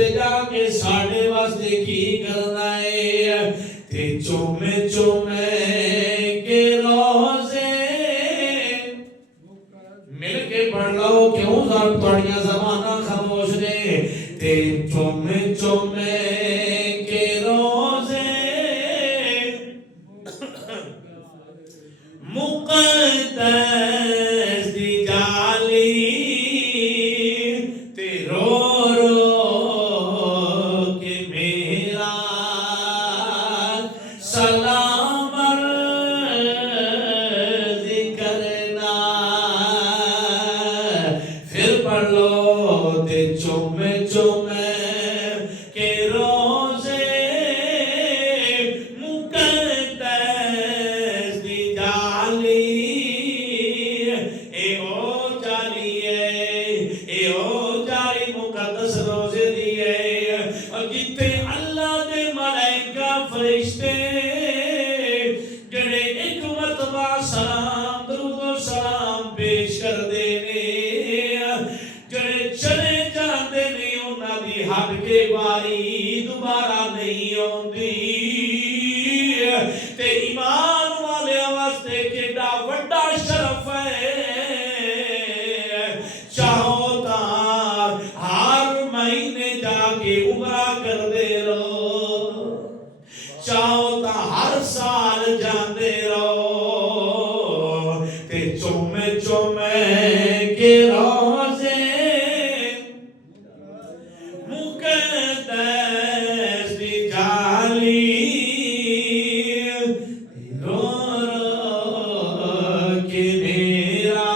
फिर जाके साढ़े वास्ते की करना है ते चोमे चोमे के रोजे मिल के पढ़ लो क्यों थोड़िया जमाना खामोश ने ते चोमे चोमे के रोजे मुक़द्दस दी जाली ते रो रो के मेरा सलाम अर्ज़ करना फिर पढ़ लो ते चुमे चुमे के रोजे मुक़द्दस दी जाली ए ओ जाली है ए ओ जाली मुक़द्दस रोजे दी है और जिथे अल्लाह दे मलाइका फरिश्ते जड़े एक मरतबा सलाम दरूद सलाम पेश कर देने जड़े चले जाते ने उन्हां दी हट के बारी दोबारा नहीं आउंदी ते ईमान वाले वास्ते कितना वड्डा शरफ है चाहो तार हर महीने जाके उमरा कर दे रहो चाहो ता हर साल जाते रहो ते चुमे चुमे के रोजे मुक़द्दस दी जाली रो रो के मेरा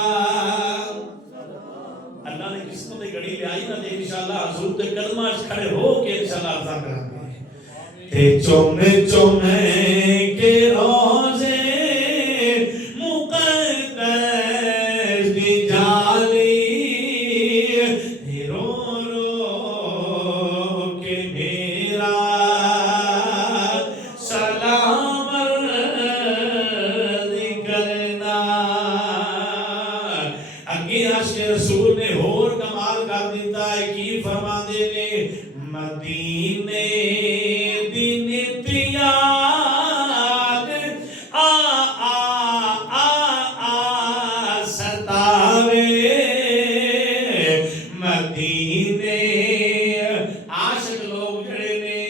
अल्लाह ने किस्मत की घड़ी ले आई ना ते इंशाअल्लाह हुजूर ते कलमा खड़े हो के इंशाअल्लाह अता करांगे ते चुमे चुमे के रोजे मुक़द्दस दी जाली रो रो के मेरा सलाम अर्ज़ करना अगे आशिक़ रसूल ने होर कमाल कर दिता है की फरमांदे ने मदीने दी नित्याग आ आ आ आ सतावे मदीने आशिक लोग जड़े ने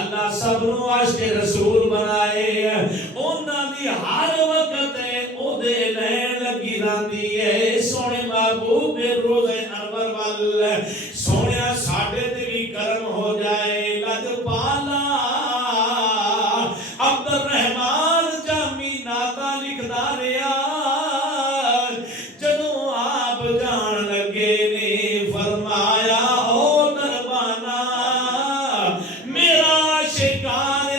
अल्लाह सबनू आशिक़ रसूल बनाए उन्हां दी हर वक्त ओदे लैन लगी रहिंदी है सोने महबूब दे रोज़े अनवर वल सोनिया साडे ते भी करम हो जाए लजपाला अब्दुल रहमान जामी नाता लिखदा रहा जदों आप जान लगे ने फरमाया ओ दरबाना मेरा शिकार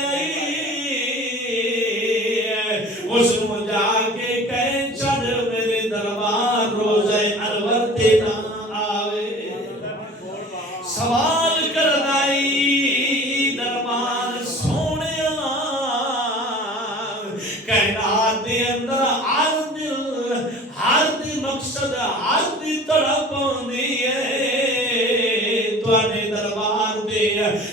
उसनू जाके कह चढ़ मेरे दरबार रोज़े अनवर ते ना आवे सवाल करदाई दरबार सोनिया कायनात दे अंदर हर दिल मकसद हर दी तड़प होंदी है तुहाडे दरबार ते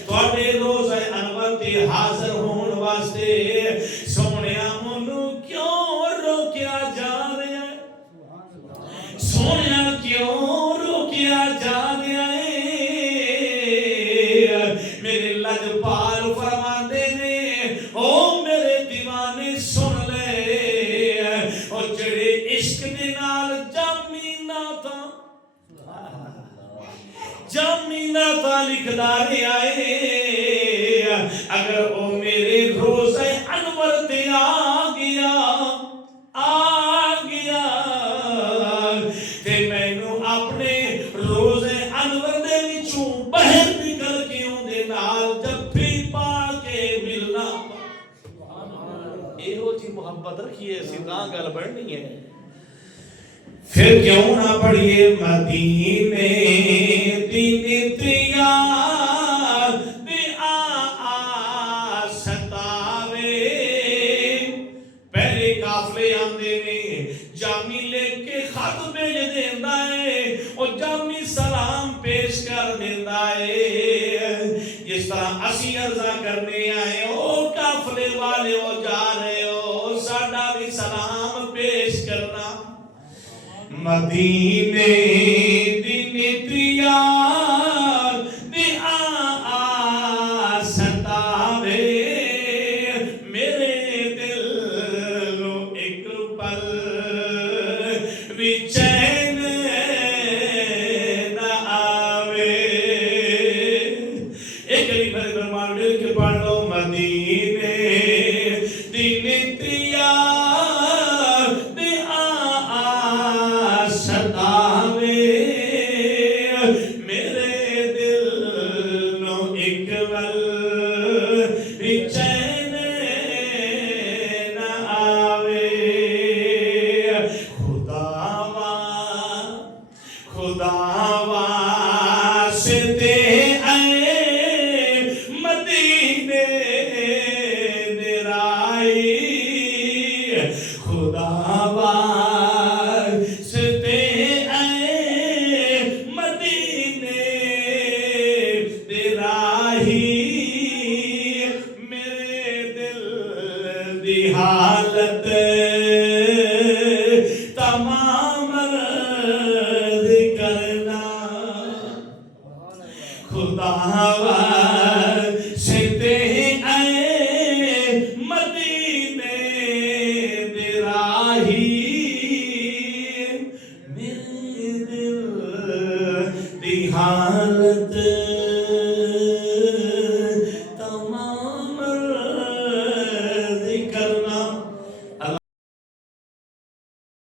तुहाडे रोज़े अनवर ते हाज़र होण वास्ते सोनिया मैनू क्यों रोकिया जा रहा है सोनिया क्यों रोकिया जा रहा है मेरे लजपाल फरमाते ने ओ मेरे दीवाने सुन ले ओ जड़े इश्क दे नाल जामीना था लिखदा रहा है अगर ओ मेरे रोज़े अनवर ते आ गया ते मैनू अपने रोज़े अनवर दे विचों बाहर निकल के उहदे नाल जफ्फी पा के मिलना एहो जी मोहब्बत रखिए सीधा गल बढ़नी है फिर क्यों ना पढ़िए मदीने दी नित्याग दे आ सतावे पहले काफले आंदे ने जामी लेके खत भेज देंदा है और जामी सलाम पेश कर देंदा है जिस तरह असी अर्जा करने आए हो काफले वाले हो जा रहे हो साडा भी सलाम पेश करना मदीने दी नितिया दी आ सतावे मेरे दिल नो एक पल भी चैन ना आवे एक मेरे फरमान मिल के पढ़ लो मदीने दी नितिया दी आ सतावे मेरे दिल नो एक पल भी चैन ना आवे खुदावा खुदावा सिते मदीने निराई खुदावा सिते मदीने निराही मेरे दिल दी हालत तमाम अर्ज करना खुदावा सिते मदीने दिराही मेरे दिल दी हालत